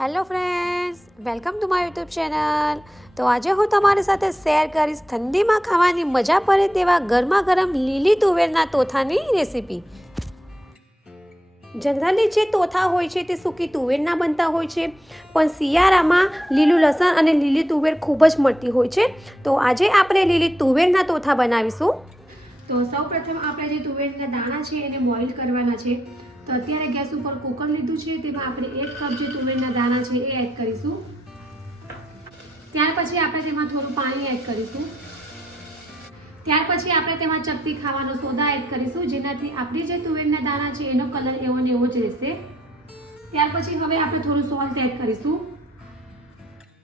Hello friends, welcome to my YouTube channel. તો આજે હું તમારી સાથે શેર કરીશ ઠંડીમાં ખાવાની મજા પડે તેવા ગરમા ગરમ લીલી તુવેરના તોથાની રેસીપી. જનરલી જે તોથા હોય છે તે સૂકી તુવેરના બનતા હોય છે, પણ શિયાળામાં લીલું લસણ અને લીલી તુવેર ખૂબ જ મળતી હોય છે. તો આજે આપણે લીલી તુવેરના તોથા બનાવીશું. તો સૌપ્રથમ આપણે જે તુવેરના દાણા છે એને બોઇલ કરવાના છે. તો અત્યારે ગેસ ઉપર કુકર લીધું છે, તેમાં આપણે 1 કપ જે તુવેરના દાણા છે એ એડ કરીશું. ત્યાર પછી આપણે તેમાં થોડું પાણી એડ કરીશું. ત્યાર પછી આપણે તેમાં ચપટી ખાવાનો સોડા એડ કરીશું, જેનાથી આપણી જે તુવેરના દાણા છે એનો કલર એવો ને એવો જ રહેશે. ત્યાર પછી હવે આપણે થોડું સોલ્ટ એડ કરીશું.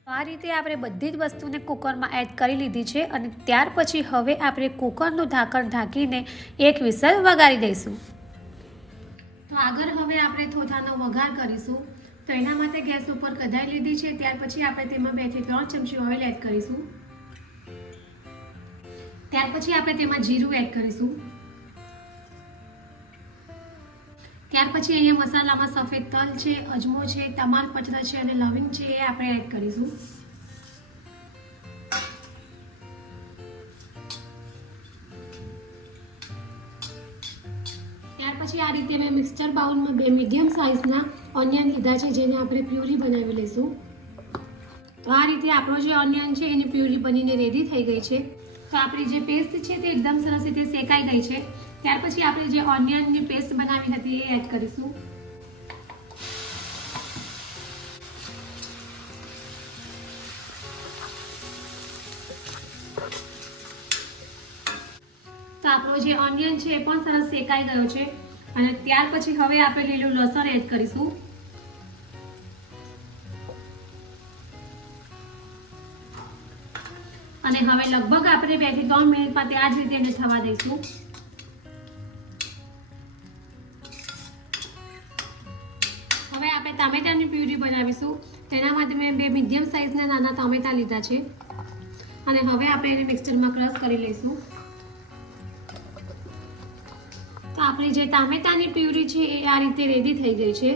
આ રીતે આપણે બધી જ વસ્તુને કુકરમાં એડ કરી લીધી છે અને ત્યાર પછી હવે આપણે કુકરનું ઢાંકણ ઢાંકીને 1 વિસલ વગાડી દઈશું. તો આગળ હવે આપણે થોથાનો વઘાર કરીશું. તો એના માટે ગેસ ઉપર કઢાઈ લીધી છે. ત્યાર પછી આપણે તેમાં 2 થી 3 ચમચી ઓઇલ એડ કરીશું. ત્યાર પછી આપણે તેમાં જીરું એડ કરીશું. ત્યાર પછી અહીંયા મસાલામાં સફેદ તલ છે, અજમો છે, તમાલપત્ર છે અને લવિંગ છે એ આપણે એડ કરીશું. ત્યાર પછી આ રીતે મેં મિક્સચર બાઉલમાં 2 મીડિયમ સાઇઝના ઓનિયન લીધા છે, જેને આપણે પ્યુરી બનાવી લઈશું. તો આ રીતે આપણો જે ઓનિયન છે એની પ્યુરી બનીને રેડી થઈ ગઈ છે. તો આપણી જે પેસ્ટ છે તે એકદમ સરસ રીતે શેકાઈ ગઈ છે. ત્યાર પછી આપણે જે ઓનિયનની પેસ્ટ બનાવી હતી એ એડ કરીશું. તો આપણો જે ઓનિયન છે એ પણ સરસ શેકાઈ ગયો છે અને ત્યાર પછી હવે આપણે લીલું લસણ એડ કરીશું. અને હવે લગભગ આપણે 2 થી 3 મિનિટ માટે આ જ રીતે એને થવા દઈશું. હવે આપણે ટામેટાની પ્યુરી બનાવીશું. તેના માટે મેં 2 મીડિયમ સાઇઝના નાના ટામેટા લીધા છે અને હવે આપણે એને મિક્સચરમાં ક્રશ કરી લઈશું. તો આપણી જે ટામેટાની પ્યુરી છે એ આ રીતે રેડી થઈ ગઈ છે.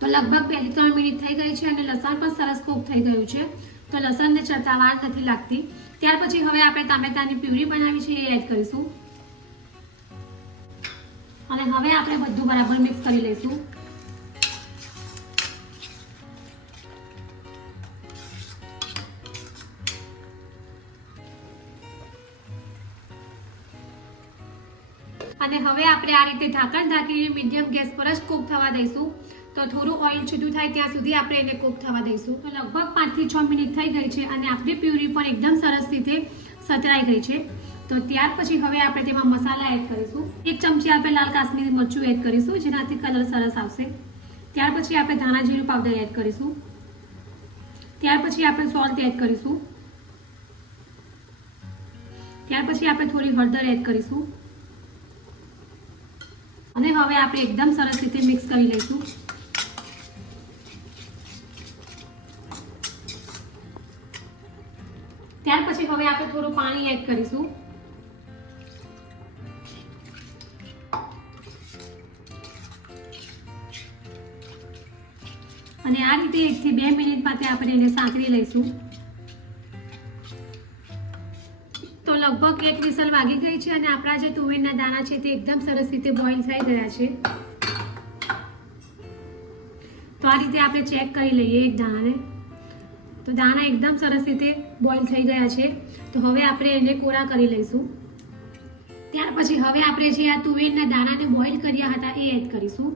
તો લગભગ 2 થી 3 મિનિટ થઈ ગઈ છે અને લસણ પણ સરસ કૂક થઈ ગયું છે. તો લસણને ચડતા વાર નથી લાગતી. ત્યાર પછી હવે આપણે ટામેટાની પ્યુરી બનાવી છે એ એડ કરીશું અને હવે આપણે બધું બરાબર મિક્સ કરી લઈશું. અને હવે આપણે આ રીતે ઢાંકણ ઢાંકીને મીડિયમ ગેસ પર જ કૂક થવા દઈશું. તો થોડું ઓઇલ છૂટું થાય ત્યાં સુધી આપણે એને કૂક થવા દઈશું. તો લગભગ 5 થી 6 મિનિટ થઈ ગઈ છે અને આપણી પ્યુરી પણ એકદમ સરસ રીતે સતરાઈ ગઈ છે. તો ત્યાર પછી હવે આપણે તેમાં મસાલા એડ કરીશું. 1 ચમચી આપણે લાલ કાશ્મીરી મરચું એડ કરીશું, જેનાથી કલર સરસ આવશે. ત્યાર પછી આપણે ધાણા જીરું પાવડર એડ કરીશું. ત્યાર પછી આપણે સોલ્ટ એડ કરીશું. ત્યાર પછી આપણે થોડી હળદર એડ કરીશું અને હવે આપણે એકદમ સરસ રીતે મિક્સ કરી લઈશું. ત્યાર પછી હવે આપણે થોડું પાણી એડ કરીશું. અને આ રીતે 1 થી 2 મિનિટ માટે આપણે એને સાંતળી લઈશું. તો લગભગ 1 વિસલ વાગી ગઈ છે અને આપણા જે તુવેરના દાણા છે તે એકદમ સરસ રીતે બોઇલ થઈ ગયા છે. તો આ રીતે આપણે ચેક કરી લઈએ એક દાણાને. તો દાણા એકદમ સરસ રીતે બોઇલ થઈ ગયા છે. તો હવે આપણે એને કોરા કરી લઈશું. ત્યાર પછી હવે આપણે જે આ તુવેરના દાણાને બોઇલ કર્યા હતા એ એડ કરીશું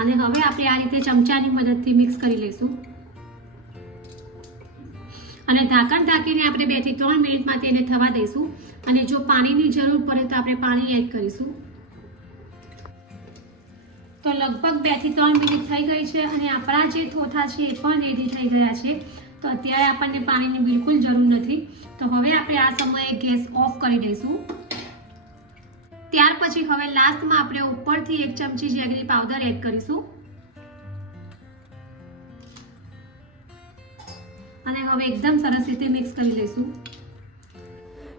અને હવે આપણે આ રીતે ચમચાની મદદથી મિક્સ કરી લઈશું અને ઢાંકણ ઢાંકીને આપણે 2 થી 3 મિનિટ માટે એને થવા દઈશું. અને જો પાણીની જરૂર પડે તો આપણે પાણી એડ કરીશું. તો લગભગ 2 થી 3 મિનિટ થઈ ગઈ છે અને આપણા જે થોથા છે એ પણ રેડી થઈ ગયા છે. તો અત્યારે આપણને પાણીની બિલકુલ જરૂર નથી. તો હવે આપણે આ સમયે ગેસ ઓફ કરી દઈશું. ત્યાર પછી હવે લાસ્ટમાં આપણે ઉપરથી 1 ચમચી જેગરી પાવડર એડ કરીશું અને હવે એકદમ સરસ રીતે મિક્સ કરી લઈશું.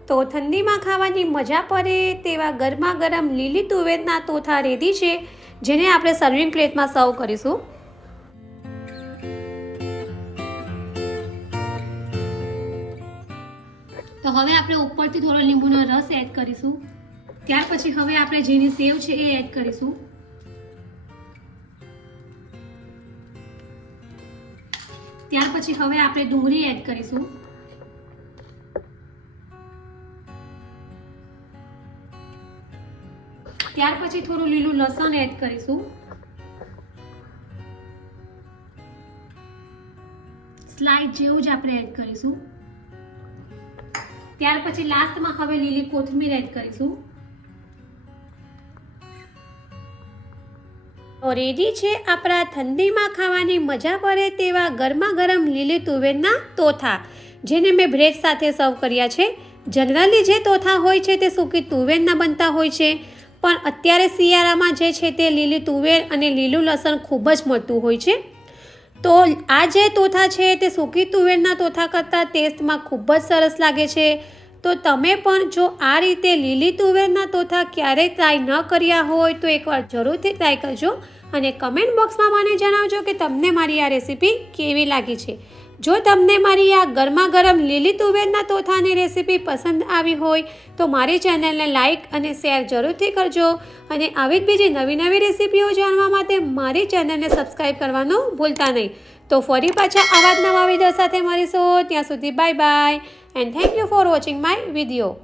તો ઠંડીમાં ખાવાની મજા પડે તેવા ગરમા ગરમ લીલી તુવેરના તોથા રેડી છે, જેને આપણે સર્વિંગ પ્લેટમાં સર્વ કરીશું. તો હવે આપણે ઉપરથી થોડો લીંબુનો રસ એડ કરીશું. ત્યાર પછી હવે આપણે જેની સેવ છે એ એડ કરીશું. ત્યાર પછી હવે આપણે ડુંગળી એડ કરીશું. ત્યાર પછી થોડું લીલું લસણ એડ કરીશું. સ્લાઇડ જેવું જ આપણે એડ કરીશું. ત્યાર પછી લાસ્ટમાં હવે લીલી કોથમીર એડ કરીશું. રેડી છે આપણા ઠંડીમાં ખાવાની મજા પડે તેવા ગરમા ગરમ લીલી તુવેરના તોથા, જેને મેં બ્રેડ સાથે સર્વ કર્યા છે. જનરલી જે તોથા હોય છે તે સૂકી તુવેરના બનતા હોય છે, પણ અત્યારે શિયાળામાં જે છે તે લીલી તુવેર અને લીલું લસણ ખૂબ જ મળતું હોય છે. તો આ જે તોથા છે તે સૂકી તુવેરના તોથા કરતાં ટેસ્ટમાં ખૂબ જ સરસ લાગે છે. તો તમે પણ જો આ રીતે લીલી તુવેરના તોથા ક્યારેય ટ્રાય ન કર્યા હોય તો એકવાર જરૂરથી ટ્રાય કરજો અને કમેન્ટ બોક્સમાં મને જણાવજો કે તમને મારી આ રેસીપી કેવી લાગી છે. જો તમને મારી આ ગરમા ગરમ લીલી તુવેરના તોથાની રેસીપી પસંદ આવી હોય તો મારી ચેનલને લાઇક અને શેર જરૂરથી કરજો અને આવી જ બીજી નવી નવી રેસીપીઓ જાણવા માટે મારી ચેનલને સબસ્ક્રાઈબ કરવાનું ભૂલતા નહીં. તો ફરી પાછા આવા જ નવા વિડીયો સાથે મળીશું. ત્યાં સુધી bye bye and thank you for watching my video.